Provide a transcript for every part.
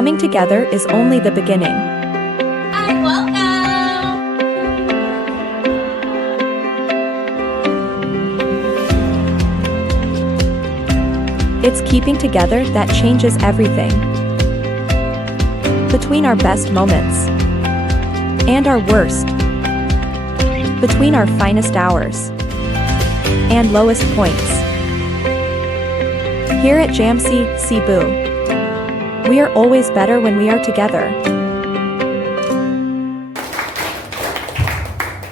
Coming together is only the beginning. Hi, welcome! It's keeping together that changes everything. Between our best moments and our worst. Between our finest hours and lowest points. Here at Jamsi, Cebu, we are always better when we are together.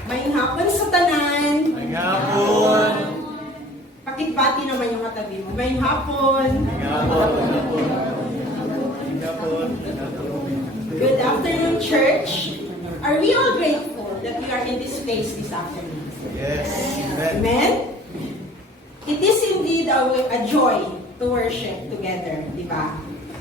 May hapon sa tanan. May hapon. Pakitbati naman yung katabi mo. May hapon. May hapon. Good afternoon, church. Are we all grateful that we are in this place this afternoon? Yes. Amen? It is indeed a joy to worship together, di ba?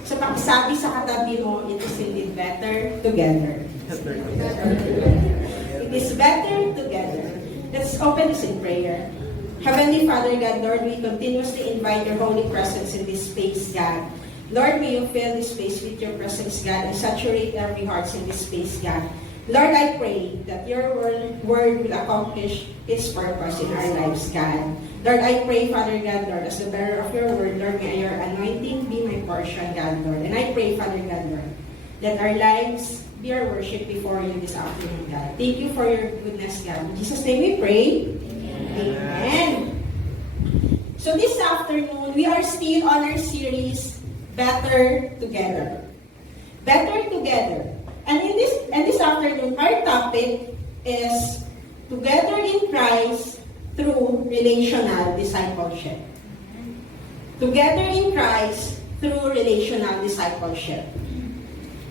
So pakisabi sa katabi mo, it is indeed better together. It is better together. Let's open this in prayer. Heavenly Father God, Lord, we continuously invite your holy presence in this space, God. Lord, may you fill this space with your presence, God, and saturate every heart in this space, God. Lord, I pray that your word will accomplish its purpose in our lives, God. Lord, I pray, Father God, Lord, as the bearer of your word, Lord, may your anointing be my portion, God, Lord. And I pray, Father God, Lord, that our lives be our worship before you this afternoon, God. Thank you for your goodness, God. In Jesus' name we pray. Amen. So this afternoon, we are still on our series, Better Together. Better Together. And in this afternoon, our topic is Together in Christ through Relational Discipleship. Together in Christ through Relational Discipleship.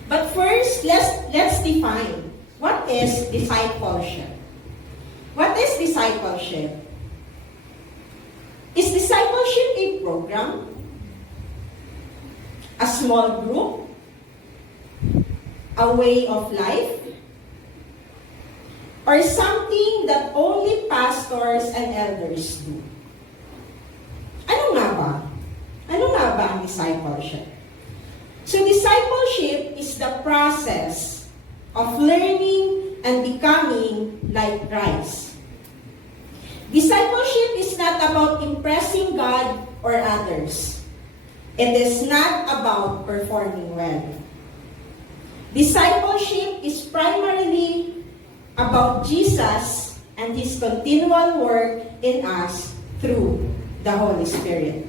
But first, let's define what is discipleship. What is discipleship? Is discipleship a program? A small group? A way of life? Or something that only pastors and elders do? Ano nga ba? Ano nga ba ang discipleship? So discipleship is the process of learning and becoming like Christ. Discipleship is not about impressing God or others. It is not about performing well. Discipleship is primarily about Jesus and His continual work in us through the Holy Spirit.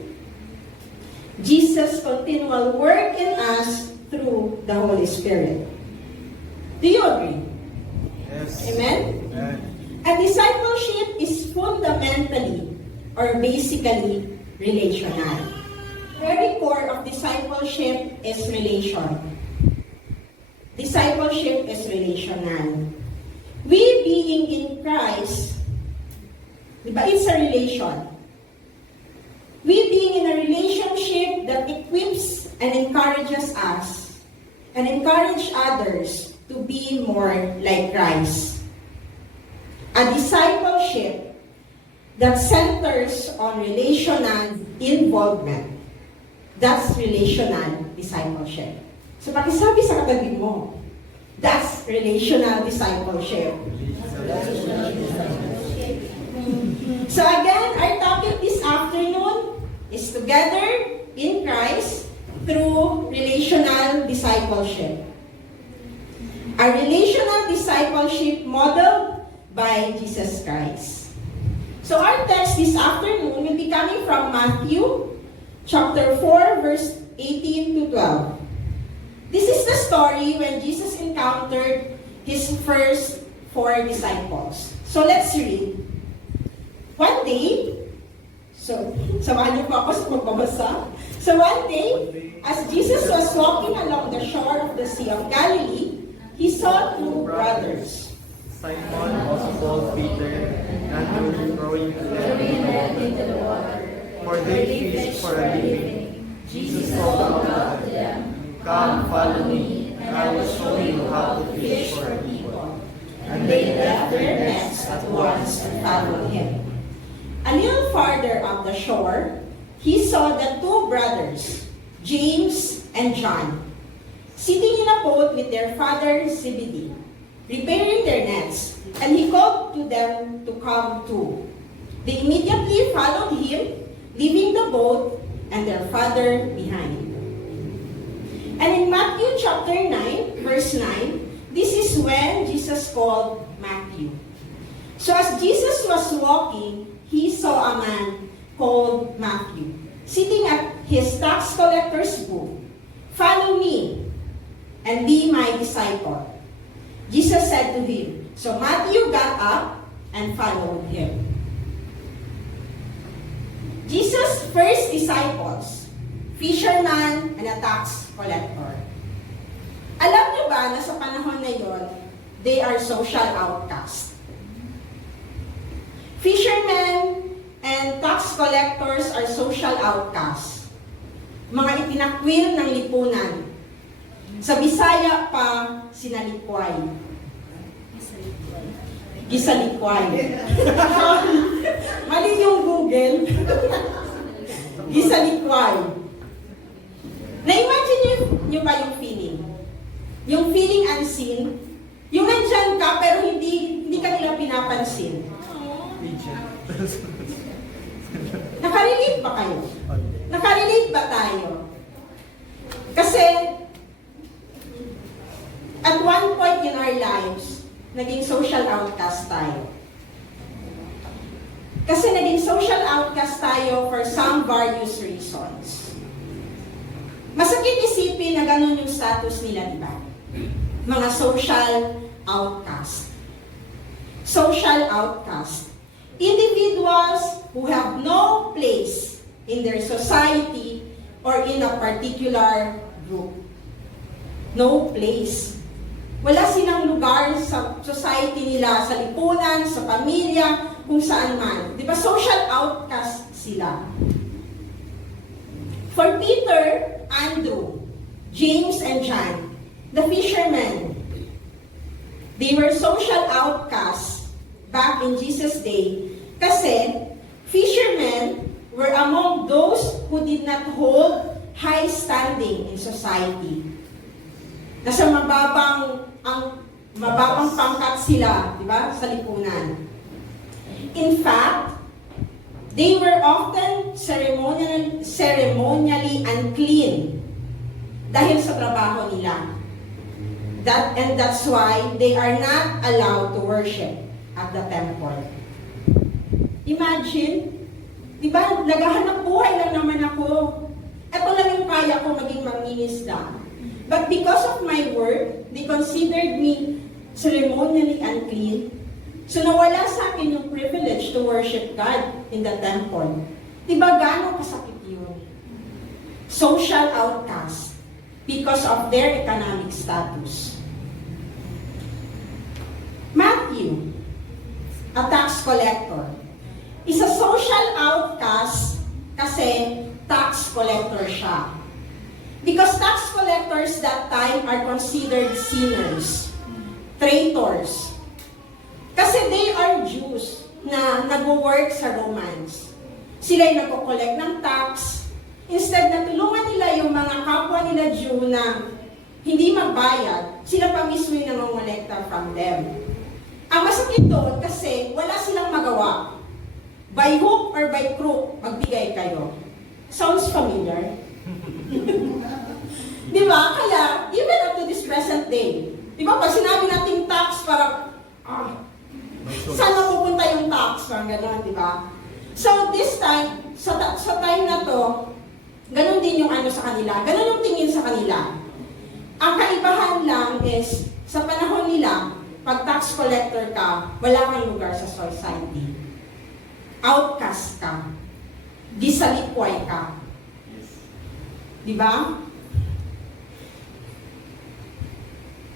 Jesus' continual work in us through the Holy Spirit. Do you agree? Yes. Amen? Amen. And discipleship is fundamentally or basically relational. Very core of discipleship is relation. Discipleship is relational. We being in Christ, diba, it's a relation. We being in a relationship that equips and encourages us and encourage others to be more like Christ. A discipleship that centers on relational involvement. That's relational discipleship. So pakisabi sa katabi mo, that's relational discipleship. So again, our topic this afternoon is Together in Christ through Relational Discipleship. A relational discipleship modeled by Jesus Christ. So our text this afternoon will be coming from Matthew chapter 4, verse 18 to 12. This is the story when Jesus encountered His first 4 disciples. So let's read. One day, samahan niyo po ako sa magbabasa. So one day, as Jesus was walking along the shore of the Sea of Galilee, He saw 2 brothers. Simon, also called Peter, and Andrew throwing a net into the water, for they fished for a living. Jesus called out to them, "Come, follow me, and I will show you how to fish for people." And they left their nets at once and followed Him. A little farther up the shore, He saw the 2 brothers, James and John, sitting in a boat with their father Zebedee, repairing their nets, and he called to them to come too. They immediately followed him, leaving the boat and their father behind. And in Matthew chapter 9, verse 9, this is when Jesus called Matthew. So as Jesus was walking, he saw a man called Matthew, sitting at his tax collector's booth. Follow me and be my disciple. Jesus said to him. So Matthew got up and followed him. Jesus' first disciples, fisherman and a tax collector. Alam niyo ba na sa panahon na yon, they are social outcasts? Fishermen and tax collectors are social outcasts. Mga itinakwil ng lipunan. Sa Bisaya pa, sinalikway. Gisalikway. Mali yung Google. Gisalikway. Na-imagine niyo ba yung feeling? Yung feeling unseen, yung nandyan ka pero hindi ka nila pinapansin. Nakarelate ba kayo? Nakarelate ba tayo? Kasi, at one point in our lives, naging social outcast tayo. Kasi naging social outcast tayo for some various reasons. Masakit isipin na ganun yung status nila, di ba? Mga social outcast. Social outcast. Individuals who have no place in their society or in a particular group. No place. Wala silang lugar sa society nila, sa lipunan, sa pamilya, kung saan man. Di ba? Social outcast sila. For Peter, Andrew, James, and John, the fishermen, they were social outcasts back in Jesus' day kasi fishermen were among those who did not hold high standing in society. Nasa mababang pangkat sila, di ba, sa lipunan. In fact, they were often ceremonially unclean dahil sa trabaho nila. That's why they are not allowed to worship at the temple. Imagine, di ba, naghahanap buhay lang naman ako. Ito lang yung kaya ko, maging mangingisda. But because of my work, they considered me ceremonially unclean. So nawala sa akin yung privilege to worship God in the temple. Di ba gano'ng kasakit yun? Social outcast because of their economic status. Matthew, a tax collector, is a social outcast kasi tax collector siya. Because tax collectors that time are considered sinners, traitors. Kasi they are Jews na nag-work sa Romans. Sila'y nagko-collect ng tax. Instead na tulungan nila yung mga kapwa nila Jew na hindi magbayad, sila pa mismo yung nangongolekta from them. Ang masakit doon kasi wala silang magawa. By hook or by crook, magbigay kayo. Sounds familiar? Di ba? Kaya, even up to this present day, di ba, pag sinabi nating tax, parang, saan mapupunta yung tax? Parang gano'n, di ba? So, this time, sa time na to, gano'n din yung ano sa kanila, gano'n yung tingin sa kanila. Ang kaibahan lang is, sa panahon nila, pag tax collector ka, wala kang lugar sa society. Outcast ka. Gisalikway ka. Di ba?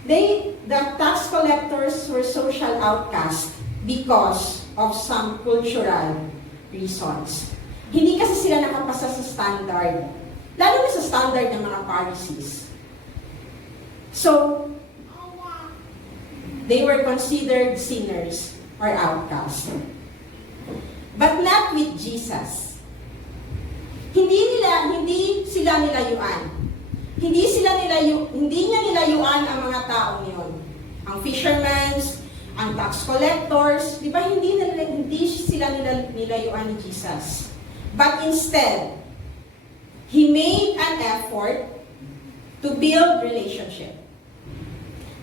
The tax collectors were social outcasts because of some cultural reasons. Hindi kasi sila nakapasa sa standard. Lalo na sa standard ng mga Pharisees. So, they were considered sinners or outcasts. But not with Jesus. Hindi sila nilayuan. hindi niya nilayuan ang mga taong yon. Ang fishermen, ang tax collectors, di ba hindi sila nilayuan ni Jesus. But instead, He made an effort to build relationship.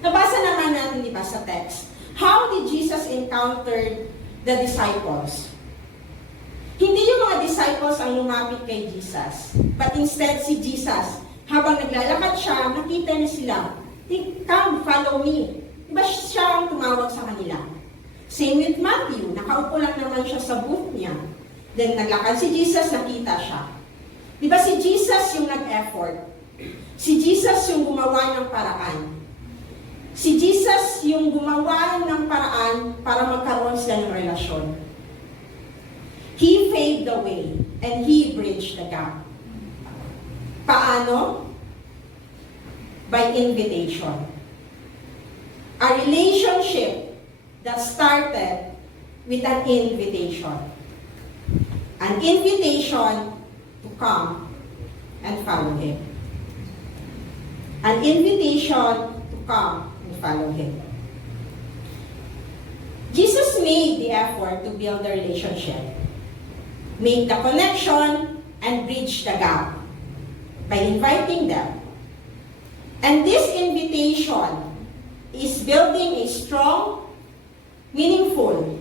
Nabasa naman natin, di ba, sa text. How did Jesus encountered the disciples? Hindi yung mga disciples ang lumapit kay Jesus, but instead si Jesus, habang naglalakad siya, nakita niya sila. Come, follow me. Diba siya ang tumawag sa kanila? Same with Matthew, nakaupo lang naman siya sa booth niya. Then naglakad si Jesus, nakita siya. Diba si Jesus yung nag-effort? Si Jesus yung gumawa ng paraan. Si Jesus yung gumawa ng paraan para magkaroon sila ng relasyon. He paved the way and He bridged the gap. Paano? By invitation. A relationship that started with an invitation. An invitation to come and follow Him. An invitation to come and follow Him. Jesus made the effort to build the relationship, make the connection, and bridge the gap by inviting them. And this invitation is building a strong, meaningful,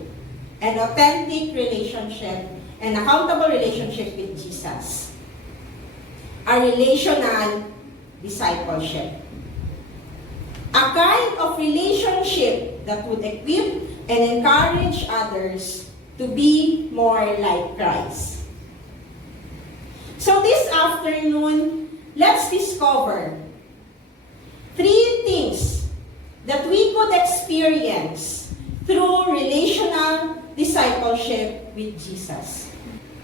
and authentic relationship and accountable relationship with Jesus. A relational discipleship. A kind of relationship that would equip and encourage others to be more like Christ. So this afternoon, let's discover 3 things that we could experience through relational discipleship with Jesus.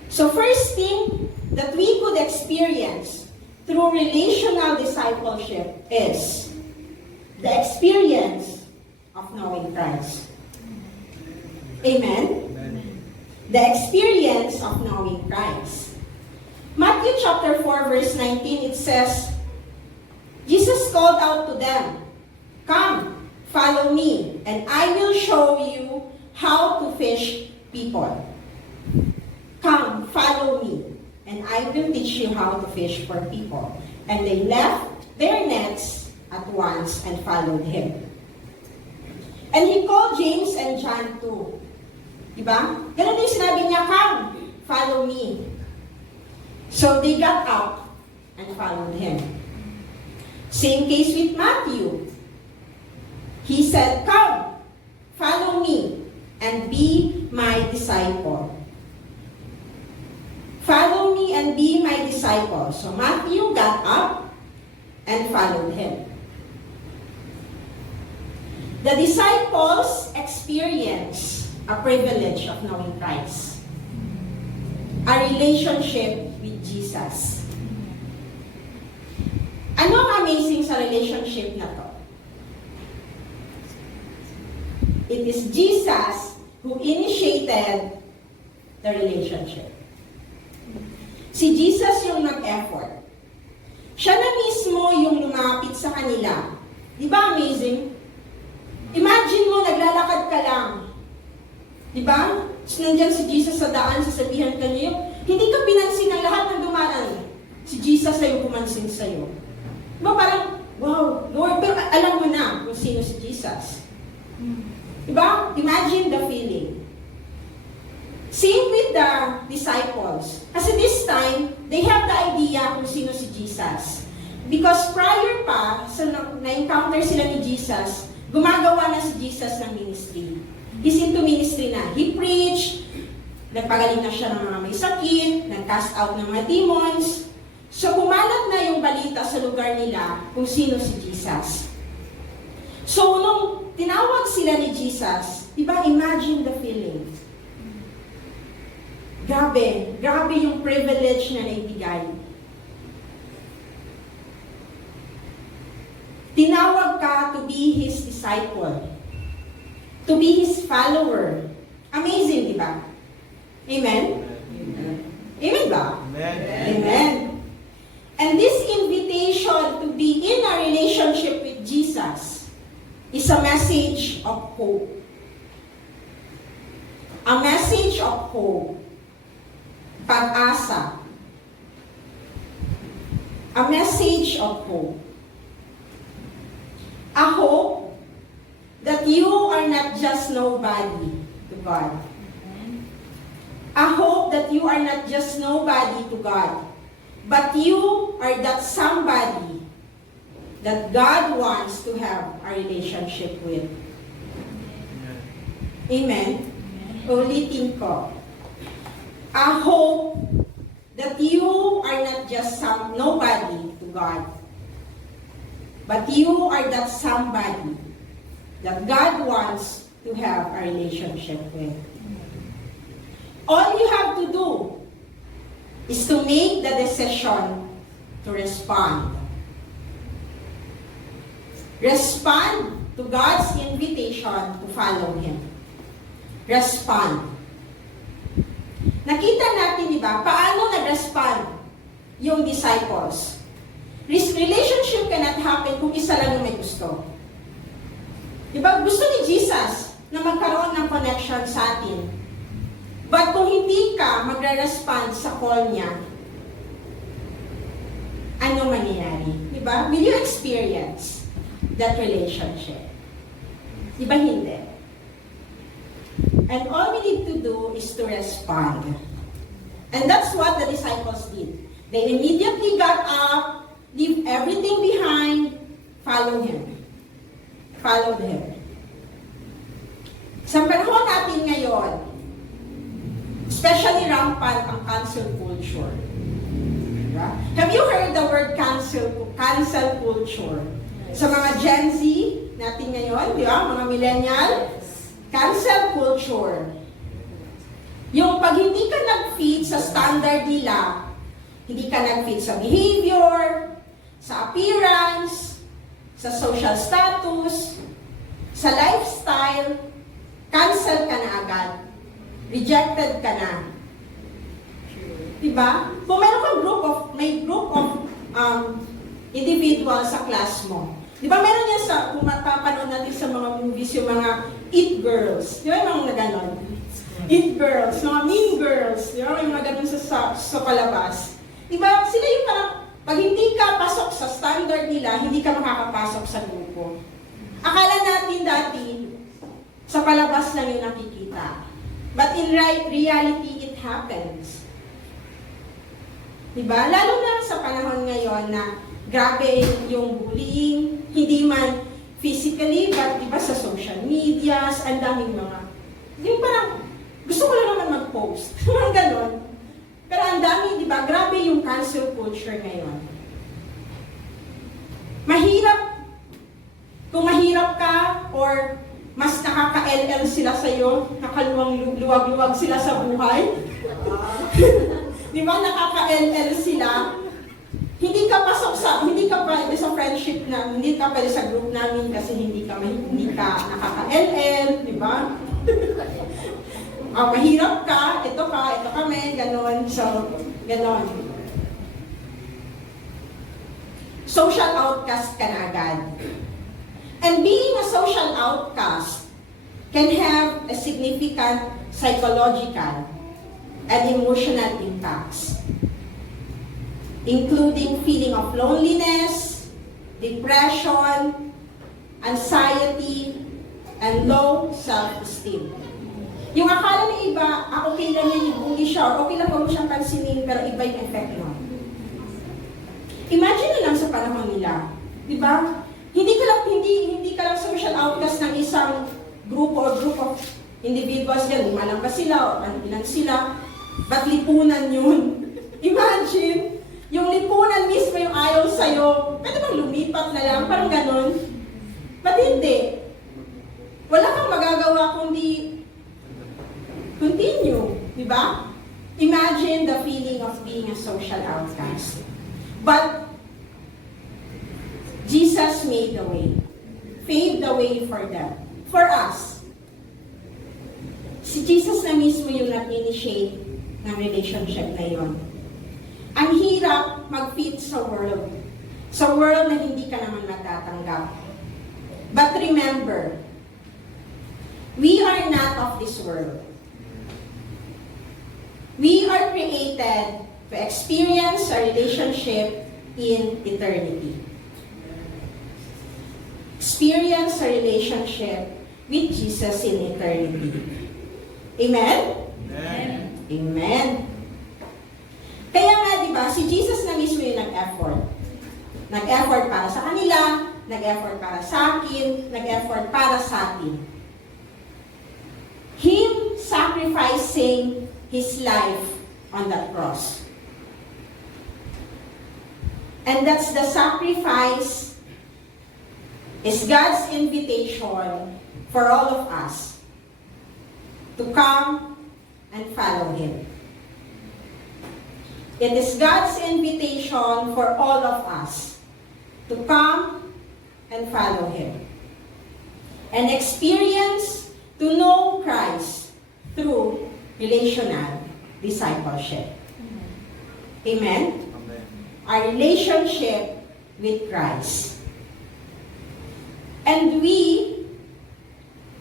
So first thing that we could experience through relational discipleship is the experience of knowing Christ. Amen? The experience of knowing Christ. Matthew chapter 4 verse 19, it says, Jesus called out to them, "Come, follow me, and I will show you how to fish people." Come, follow me, and I will teach you how to fish for people. And they left their nets at once and followed Him. And He called James and John too. Diba? Ganun din sinabi niya, "Come, follow me." So they got up and followed Him. Same case with Matthew. He said, "Come, follow me, and be my disciple." Follow me and be my disciple. So Matthew got up and followed Him. The disciples experience a privilege of knowing Christ. A relationship with Jesus. Ano ang amazing sa relationship na to? It is Jesus who initiated the relationship. Si Jesus yung nag-effort. Siya na mismo yung lumapit sa kanila. Di ba amazing? Imagine mo, naglalakad ka lang. Di ba? Tapos nandiyan si Jesus sa daan, sasabihan ka niyo, hindi ka pinansin ng lahat ng dumaan. Si Jesus ay pumansin sa'yo. Di ba parang, wow, Lord, pero alam mo na kung sino si Jesus. Di ba? Imagine the feeling. Same with the disciples. Kasi this time, they have the idea kung sino si Jesus. Because prior pa, sa na-encounter sila ni Jesus, gumagawa na si Jesus ng ministry. He's into ministry na. He preached, nagpagaling na siya ng mga may sakit, nag-cast out ng mga demons. So kumalat na yung balita sa lugar nila kung sino si Jesus. So nung tinawag sila ni Jesus, diba, imagine the feeling. Grabe yung privilege na naibigay. Tinawag ka to be His disciple. To be His follower. Amazing, di ba? Amen? Amen ba? Amen. Amen. And this invitation invitation to be in a relationship with Jesus is a message of hope. A message of hope. Pag-asa. A message of hope. A hope that you are not just nobody to God. A hope that you are not just nobody to God, but you are that somebody that God wants to have a relationship with. Amen? Ulitin ko. A hope that you are not just some nobody to God, but you are that somebody that God wants to have a relationship with. All you have to do is to make the decision to respond. Respond to God's invitation to follow Him. Respond. Nakita natin, di ba, paano nag-respond yung disciples. Relationship cannot happen kung isa lang yung may gusto. Di ba, gusto ni Jesus na magkaroon ng connection sa atin. But kung hindi ka magre-respond sa call niya, ano mangyayari? Di ba? Will you experience that relationship? Di ba hindi? And all we need to do is to respond. And that's what the disciples did. They immediately got up, leave everything behind, follow Him. Followed Him. Sa panahon natin ngayon, especially rampant ang cancel culture. Diba? Have you heard the word cancel culture? Sa mga Gen Z natin ngayon, di ba? Mga millennial, cancel culture. Yung pag hindi ka nag-fit sa standard nila, hindi ka nag-fit sa behavior, sa appearance, sa social status, sa lifestyle, cancel ka na agad. Rejected ka na. Diba? Kung meron kang may group of individuals sa class mo. Diba meron yan sa, kung mapapanood natin sa mga movies, yung mga it girls. Diba yung mga ganon? It girls, mga mean girls. Diba yung mga ganon sa palabas. Diba? Sila yung parang, pag hindi ka pasok sa standard nila, hindi ka makakapasok sa grupo. Akala natin dati, sa palabas lang yung nakikita. But in reality, it happens. Diba? Lalo na sa panahon ngayon na grabe yung bullying, hindi man physically, but diba sa social medias, ang daming mga, yung parang, gusto ko lang naman mag-post. Mga ganon. Pero ang dami, diba? Grabe yung cancel culture ngayon. Mahirap, kung mahirap ka, or mas nakaka-LL sila sa'yo, nakaluwag-luwag sila sa buhay. Di ba, nakaka-LL sila. Hindi ka pwede sa friendship na, hindi ka pwede sa group namin kasi hindi ka nakaka-LL, di ba? Mahirap ka, ito kami, ganon. So, ganon. Social outcast ka na agad. And being a social outcast can have a significant psychological and emotional impacts, including feeling of loneliness, depression, anxiety, and low self-esteem. Yung akala ng iba, okay lang yan, i-bully siya, or okay lang kung siyang pansinin, pero iba yung effect nun. Imagine na lang sa panahon nila, di ba? Hindi ka lang social outcast ng isang grupo or group of individuals yan. Lima lang ba sila o ilan sila? Ba't lipunan yun? Imagine, yung lipunan mismo yung ayaw sa'yo. Pwede bang lumipat na lang? Parang ganon. Ba't hindi? Wala kang magagawa kundi continue. Di ba? Imagine the feeling of being a social outcast. But Jesus made the way. Paved the way for them. For us. Si Jesus na mismo yung nag-initiate ng relationship na yon. Ang hirap mag-fit sa world. sa world na hindi ka naman matatanggap. But remember, we are not of this world. We are created to experience a relationship in eternity. Experience a relationship with Jesus in eternity. Amen? Amen. Amen. Kaya nga, di ba, si Jesus na mismo yung nag-effort. Nag-effort para sa kanila, nag-effort para sa akin, nag-effort para sa atin. Him sacrificing His life on that cross. And that's the sacrifice is God's invitation for all of us to come and follow Him. It is God's invitation for all of us to come and follow Him and experience to know Christ through relational discipleship. Amen? Amen. Our relationship with Christ. And we,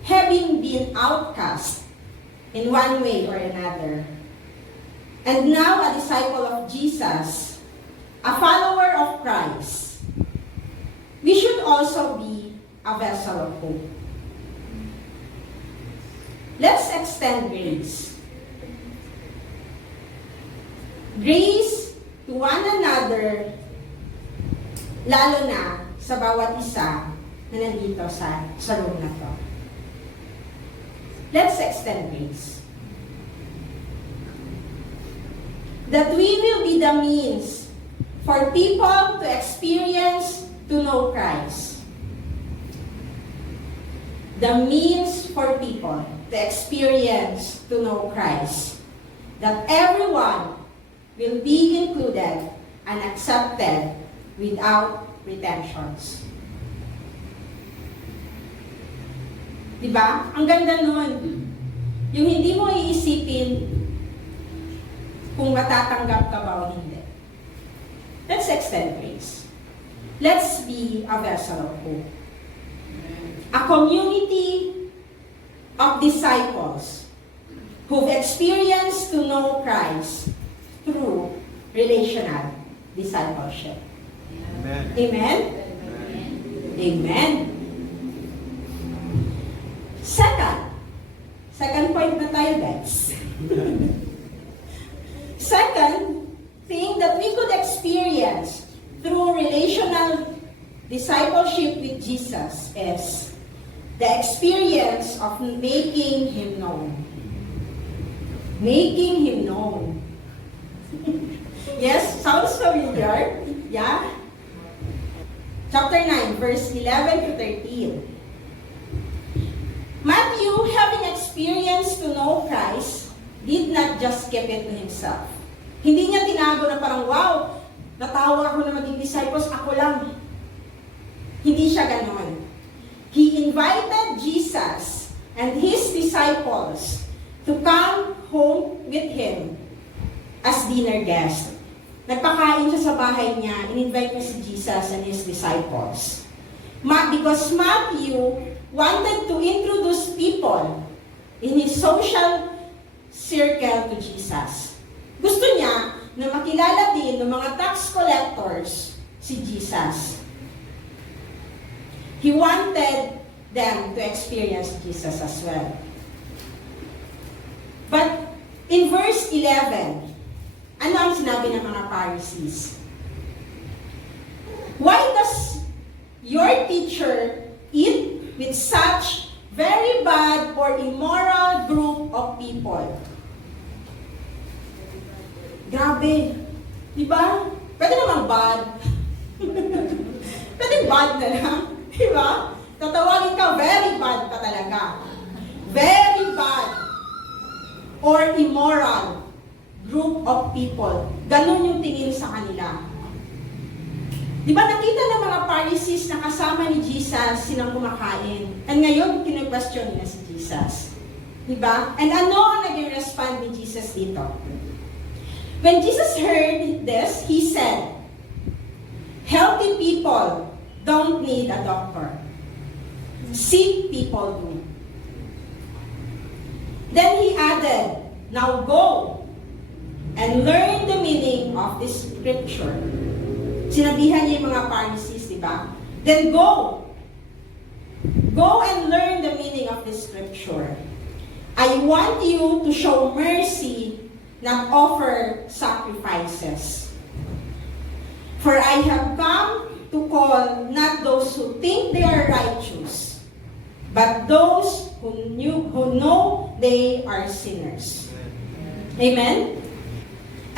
having been outcast in one way or another, and now a disciple of Jesus, a follower of Christ, we should also be a vessel of hope. Let's extend grace. Grace to one another, lalo na sa bawat isa na nandito sa room na to. Let's extend grace. That we will be the means for people to experience, to know Christ. The means for people to experience, to know Christ. That everyone will be included and accepted without pretensions. Diba? Ang ganda nun. Yung hindi mo iisipin kung matatanggap ka ba o hindi. Let's extend grace. Let's be a vessel of hope. A community of disciples who've experienced to know Christ through relational discipleship. Amen. Amen? Amen. Amen. Second point na tayo, guys. Second thing that we could experience through relational discipleship with Jesus is the experience of making Him known. Making Him known. Yes? Sounds familiar? Yeah? Chapter 9, verse 11 to 13. Matthew, having experienced to know Christ, did not just keep it to himself. Hindi niya tinago na parang, wow, natawa ako na maging disciples, ako lang. Hindi siya ganon. He invited Jesus and His disciples to come home with Him as dinner guest. Nagpakain siya sa bahay niya, in-invite niya si Jesus and His disciples. Because Matthew wanted to introduce people in his social circle to Jesus. Gusto niya na makilala din ng mga tax collectors si Jesus. He wanted them to experience Jesus as well. But in verse 11, ano ang sinabi ng mga Pharisees? Why does your teacher eat with such very bad or immoral group of people? Grabe. Diba? Pwede naman bad. Pwede bad na lang. Diba? Tatawagin ka, very bad ka talaga. Very bad or immoral group of people. Ganon yung tingin sa kanila. Di ba nakita ng mga Pharisees na kasama ni Jesus silang kumakain? And ngayon, kine-question nila si Jesus. Di ba? And ano ang naging respond ni Jesus dito? When Jesus heard this, He said, Healthy people don't need a doctor. Sick people do. Then he added, now go and learn the meaning of this scripture. Sinabihan niya yung mga Pharisees, di ba? Then go. Go and learn the meaning of this scripture. I want you to show mercy, not offer sacrifices. For I have come to call not those who think they are righteous, but those who know they are sinners. Amen?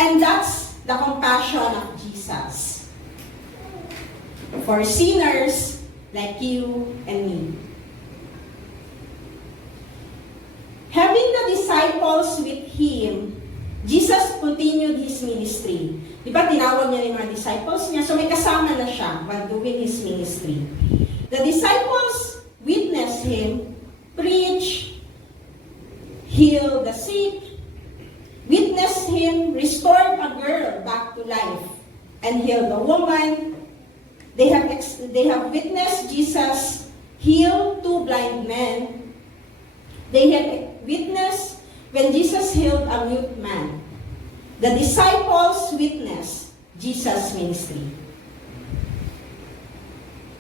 And that's the compassion of Jesus for sinners like you and me. Having the disciples with him, Jesus continued his ministry. Di ba tinawag niya yung mga disciples niya? So may kasama na siya while doing his ministry. The disciples witnessed him preach, heal the sick, witnessed him restore a girl back to life, and heal the woman. They have witnessed Jesus heal 2 blind men. They have witnessed when Jesus healed a mute man. The disciples witnessed Jesus' ministry.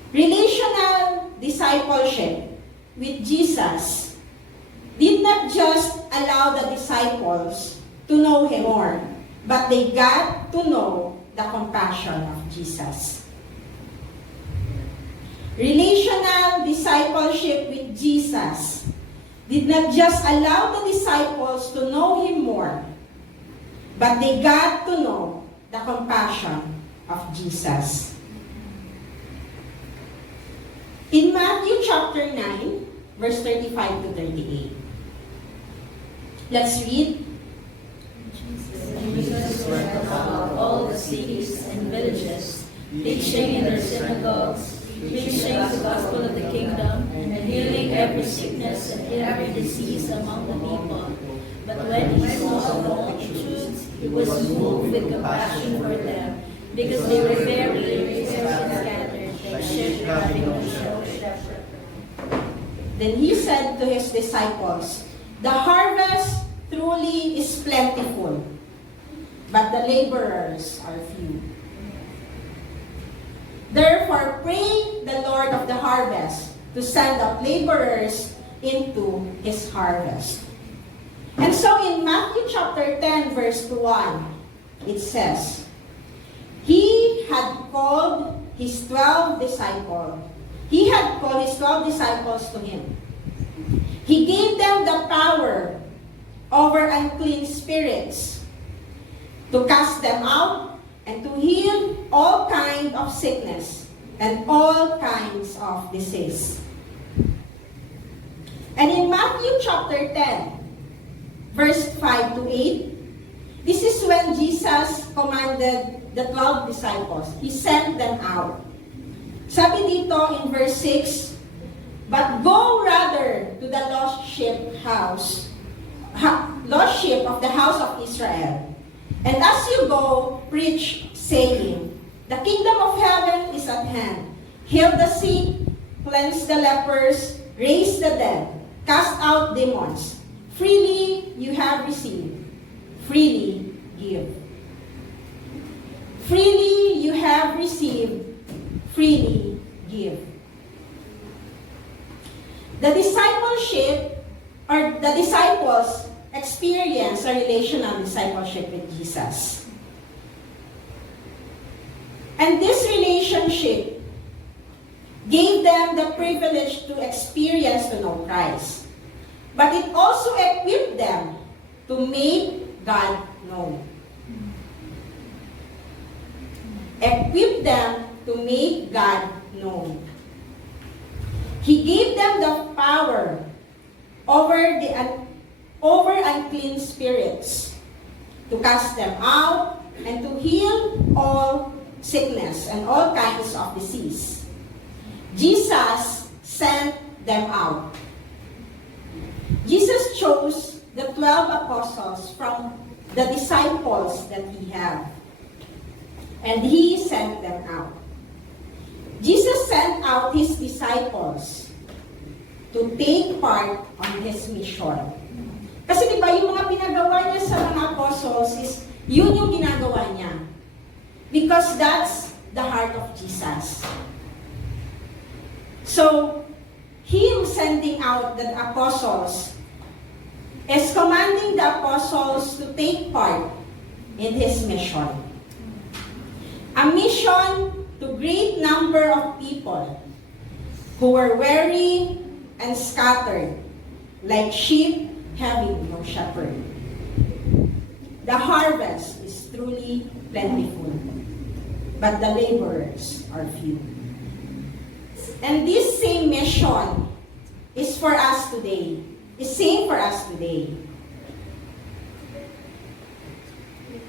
Relational discipleship with Jesus did not just allow the disciples to know him more, but they got to know the compassion of Jesus. Relational discipleship with Jesus did not just allow the disciples to know him more, but they got to know the compassion of Jesus. In Matthew chapter 9, verse 35 to 38. Let's read. Jesus went about all the cities and villages, teaching in their synagogues, preaching the gospel of the kingdom, and healing every sickness and every disease among the people. But when he saw the multitudes, he was moved with compassion for them, because they were very and scattered, like sheep having no shepherd. Then he said to his disciples, the harvest truly is plentiful, but the laborers are few. Therefore, pray the Lord of the harvest to send out laborers into his harvest. And so in Matthew chapter 10, verse 1, it says, He had called his 12 disciples. He had called his 12 disciples to him. He gave them the power over unclean spirits to cast them out and to heal all kinds of sickness and all kinds of disease. And in Matthew chapter 10, verse 5 to 8, this is when Jesus commanded the 12 disciples. He sent them out. Sabi dito in verse 6, but go rather to the lost sheep of the house of Israel. And as you go, preach, saying, the kingdom of heaven is at hand. Heal the sick, cleanse the lepers, raise the dead, cast out demons. Freely you have received, freely give. Freely you have received, freely give. The disciples experience a relational discipleship with Jesus. And this relationship gave them the privilege to experience to know Christ. But it also equipped them to make God known. Equipped them to make God known. He gave them the power over unclean spirits to cast them out and to heal all sickness and all kinds of disease. Jesus sent them out. Jesus chose the 12 apostles from the disciples that he had, and he sent them out. Jesus sent out his disciples to take part on his mission. Kasi di ba yung mga pinagawa niya sa mga apostles is yun yung ginagawa niya. Because that's the heart of Jesus. So, him sending out the apostles is commanding the apostles to take part in his mission. A mission to great number of people who were weary and scattered like sheep having no shepherd. The harvest is truly plentiful, but the laborers are few. And this same mission is for us today. Is same for us today.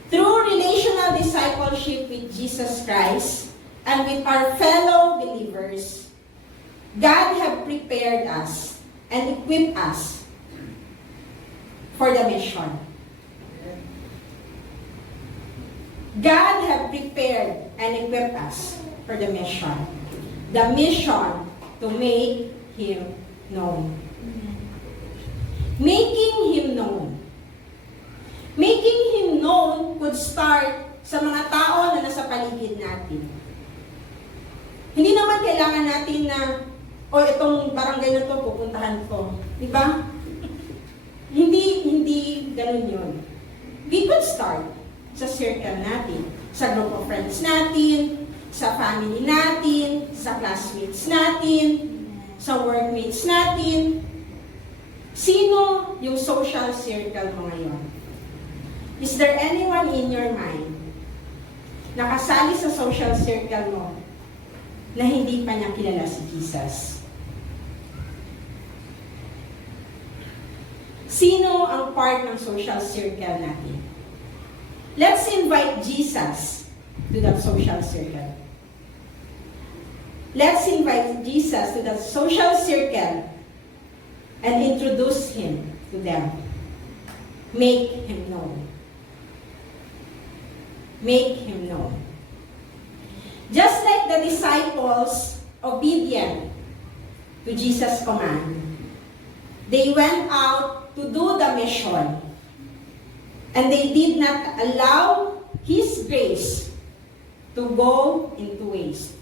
Through relational discipleship with Jesus Christ and with our fellow believers, God have prepared us and equipped us for the mission. God have prepared and equipped us for the mission. The mission to make Him known. Making Him known. Making Him known could start sa mga tao na nasa paligid natin. Hindi naman kailangan natin na, itong barangay na to, pupuntahan ko. Di ba? Hindi ganun yun. We could start sa circle natin, sa group of friends natin, sa family natin, sa classmates natin, sa workmates natin. Sino yung social circle mo ngayon? Is there anyone in your mind na kasali sa social circle mo na hindi pa niya kilala si Jesus? Sino ang part ng social circle natin? Let's invite Jesus to that social circle. Let's invite Jesus to that social circle and introduce Him to them. Make Him known. Make Him known. Just like the disciples obedient to Jesus' command, they went out to do the mission, and they did not allow His grace to go into waste.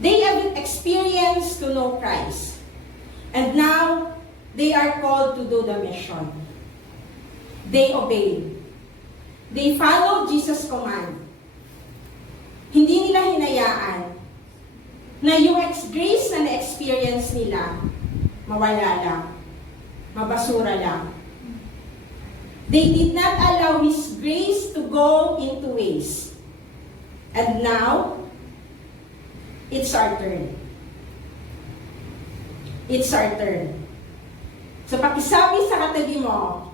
They have experienced to know Christ, and now they are called to do the mission. They obeyed. They followed Jesus' command. Hindi nila hinayaan na yung grace na na-experience nila, mawala lang, mabasura lang. They did not allow His grace to go into waste. And now, it's our turn. It's our turn. So pakisabi sa katabi mo,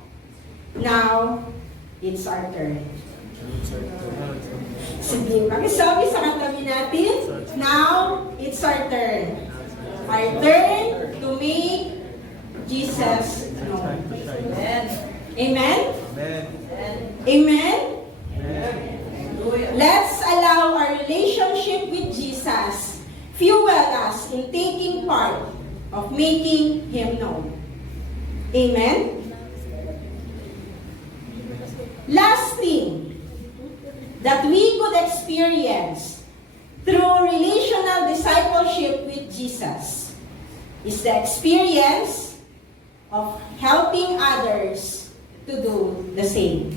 now, it's our turn. Sige, pakisabi sa katabi natin, now, it's our turn. Our turn to make Jesus known. Amen. Amen? Amen? Let's allow our relationship with Jesus fuel us in taking part of making Him known. Amen? Last thing that we could experience through relational discipleship with Jesus is the experience of helping others to do the same.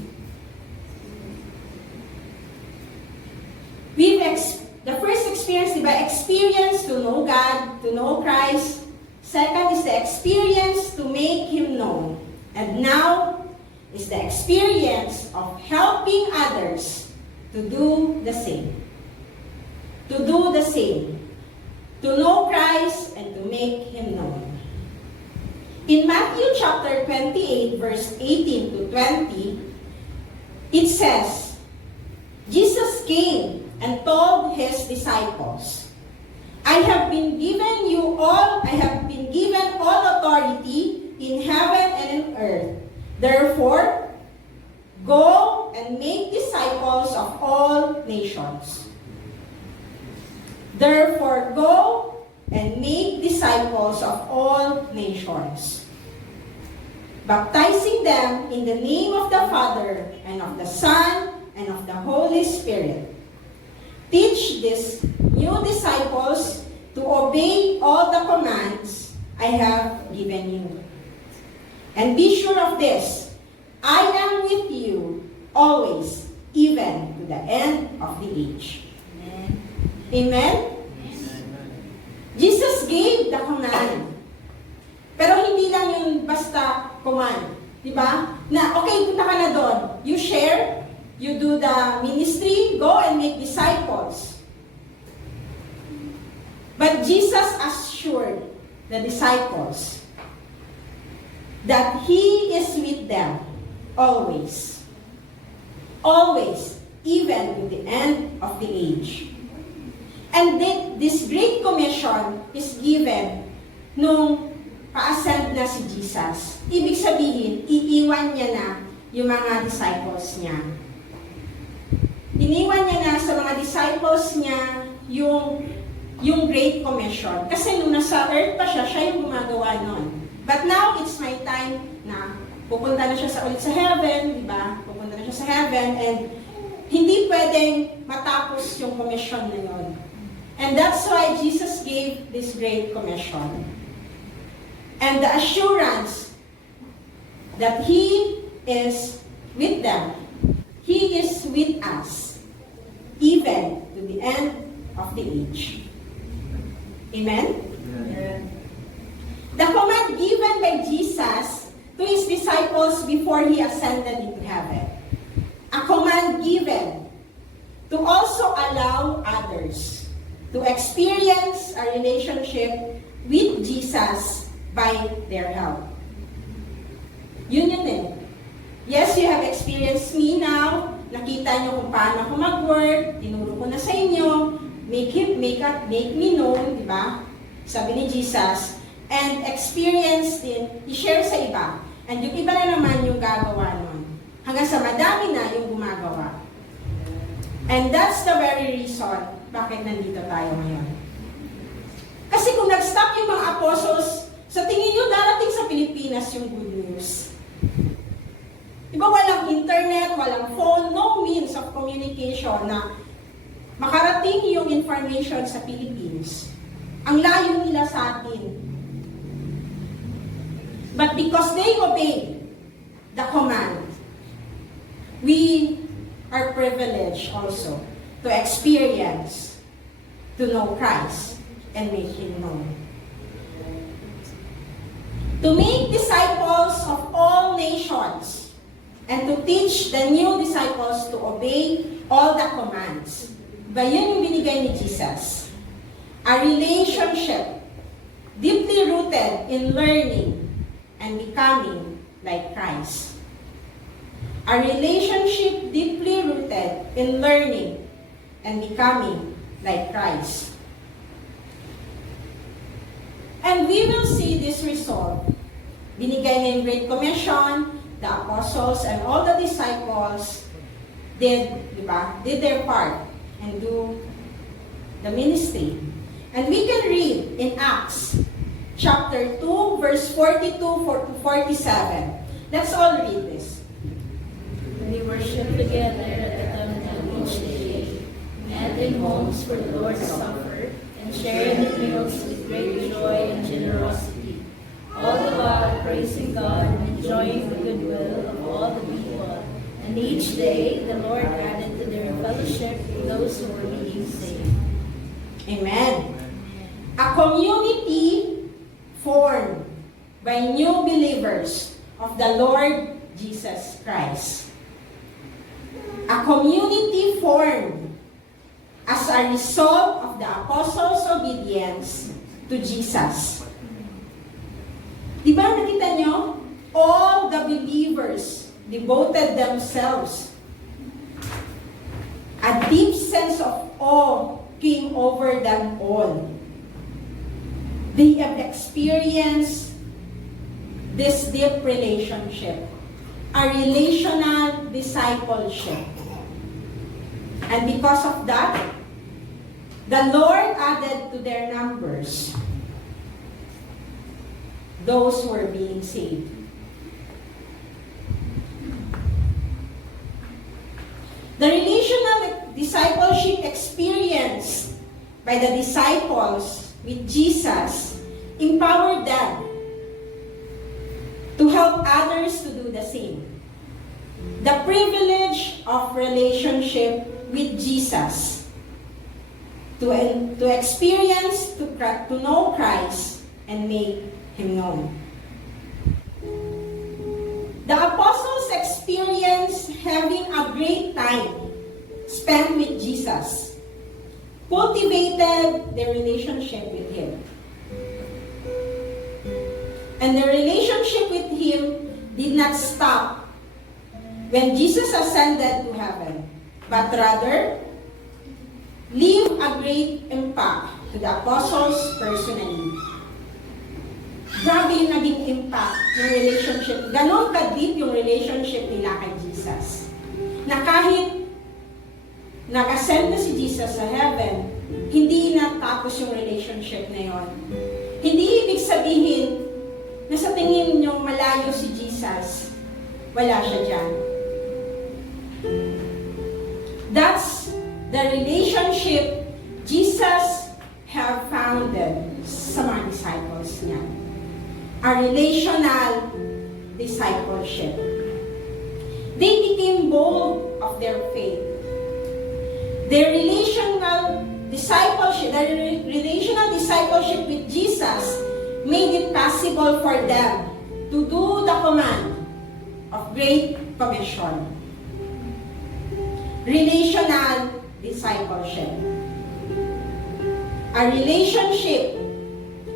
The first experience, diba? Experience to know God, to know Christ. Second is the experience to make Him known. And now is the experience of helping others to do the same. To do the same. To know Christ and to make Him known. In Matthew chapter 28, verse 18 to 20, it says, Jesus came and told His disciples, I have been given all authority in heaven and in earth. Therefore, go and make disciples of all nations. Therefore, go and make disciples of all nations, baptizing them in the name of the Father, and of the Son, and of the Holy Spirit. Teach these new disciples to obey all the commands I have given you. And be sure of this, I am with you always, even to the end of the age. Amen? Jesus gave the command. Pero hindi lang yung basta command. Diba? Na, okay, punta ka na doon. You share, you do the ministry, go and make disciples. But Jesus assured the disciples that He is with them always. Always, even to the end of the age. And this great commission is given nung pa-ascend na si Jesus. Ibig sabihin, iiwan niya na yung mga disciples niya. Iniwan niya na sa mga disciples niya yung Great Commission. Kasi nung nasa earth pa siya, siya yung gumagawa nun. But now, it's my time na pupunta na siya ulit sa heaven, di ba? Pupunta na siya sa heaven, and hindi pwedeng matapos yung commission na yun. And that's why Jesus gave this Great Commission. And the assurance that He is with them. He is with us, even to the end of the age. Amen? The command given by Jesus to His disciples before He ascended into heaven. A command given to also allow others to experience a relationship with Jesus by their help. Yun eh. Yes, you have experienced me now. Nakita nyo kung paano ako mag-work. Tinuro ko na sa inyo. Make me known, di ba? Sabi ni Jesus. And experience din, i-share sa iba. And yung iba na naman yung gagawa nun. Hanggang sa madami na yung gumagawa. And that's the very reason bakit nandito tayo ngayon. Kasi kung nag-stop yung mga apostles, sa tingin nyo darating sa Pilipinas yung good news. Diba walang internet, walang phone, no means of communication na makarating yung information sa Philippines. Ang layo nila sa atin. But because they obeyed the command, we are privileged also to experience, to know Christ, and make Him known. To make disciples of all nations, and to teach the new disciples to obey all the commands. Ba yun yung binigay ni Jesus? A relationship deeply rooted in learning and becoming like Christ. A relationship deeply rooted in learning and becoming like Christ. And we will see this result. Binigay na yung Great Commission, the apostles and all the disciples did their part and do the ministry. And we can read in Acts chapter 2, verse 42 to 47. Let's all read this. We worship together at the temple each day, met in homes for the Lord's Supper, and sharing the meals with great joy and generosity, all the while praising God and enjoying the goodwill of all the people. And each day the Lord added to their fellowship those who were being saved. Amen. A community formed by new believers of the Lord Jesus Christ. A community formed as a result of the apostles' obedience to Jesus. Diba nakita nyo? All the believers devoted themselves. A deep sense of awe came over them all. They have experienced this deep relationship, a relational discipleship. And because of that, The Lord added to their numbers those who were being saved. The relational discipleship experience by the disciples with Jesus empowered them to help others to do the same. The privilege of relationship with Jesus, to experience, to know Christ, and make Him known. The apostles experienced having a great time spent with Jesus, cultivated their relationship with Him. And the relationship with Him did not stop when Jesus ascended to heaven, but rather leave a great impact to the apostles personally. Grabe yung naging impact ng relationship. Ganon ka-deep yung relationship nila kay Jesus. Na kahit nag-ascend na si Jesus sa heaven, hindi natapos yung relationship na yon. Hindi ibig sabihin na sa tingin nyo malayo si Jesus, wala siya dyan. That's the relationship Jesus have founded sa mga disciples niya. A relational discipleship. They became bold of their faith. Their relational discipleship with Jesus made it possible for them to do the command of Great Commission. Relational discipleship. A relationship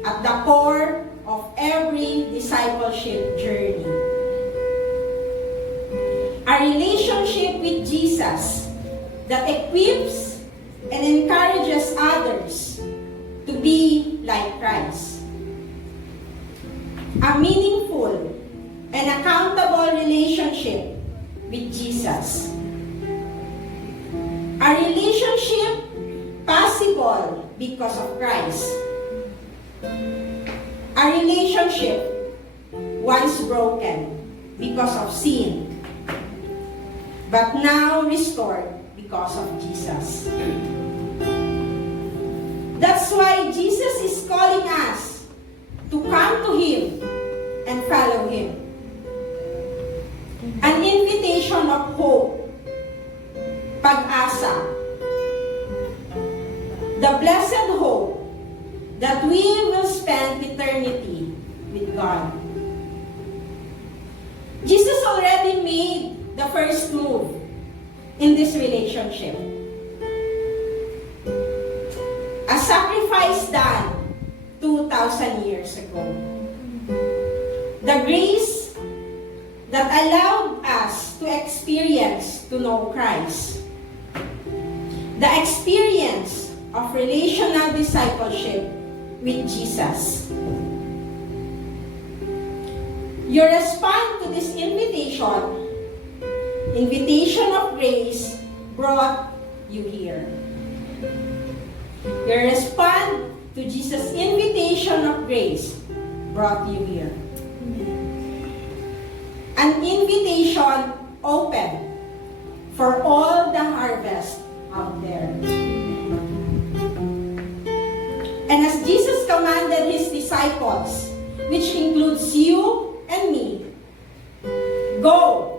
at the core of every discipleship journey. A relationship with Jesus that equips and encourages others to be like Christ. A meaningful and accountable relationship with Jesus. A relationship possible because of Christ. A relationship once broken because of sin, but now restored because of Jesus. That's why Jesus is calling us to come to Him and follow Him. An invitation of hope, pag-asa, the blessed hope that we will spend eternity with God. Jesus already made the first move in this relationship. A sacrifice done 2,000 years ago. The grace that allowed us to experience, to know Christ. The experience of relational discipleship with Jesus. Your response to this invitation of grace, brought you here. Your response to Jesus' invitation of grace brought you here. An invitation open for all the harvest out there. And as Jesus commanded His disciples, which includes you and me, go.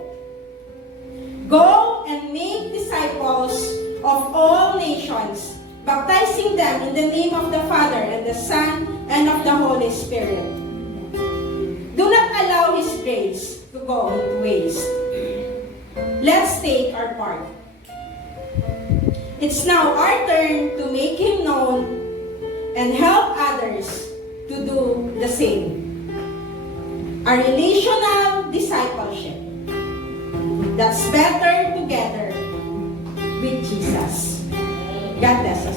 Go and make disciples of all nations, baptizing them in the name of the Father and the Son and of the Holy Spirit. Do not allow His grace to go into waste. Let's take our part. It's now our turn to make Him known and help others to do the same. A relational discipleship that's better together with Jesus. God bless us.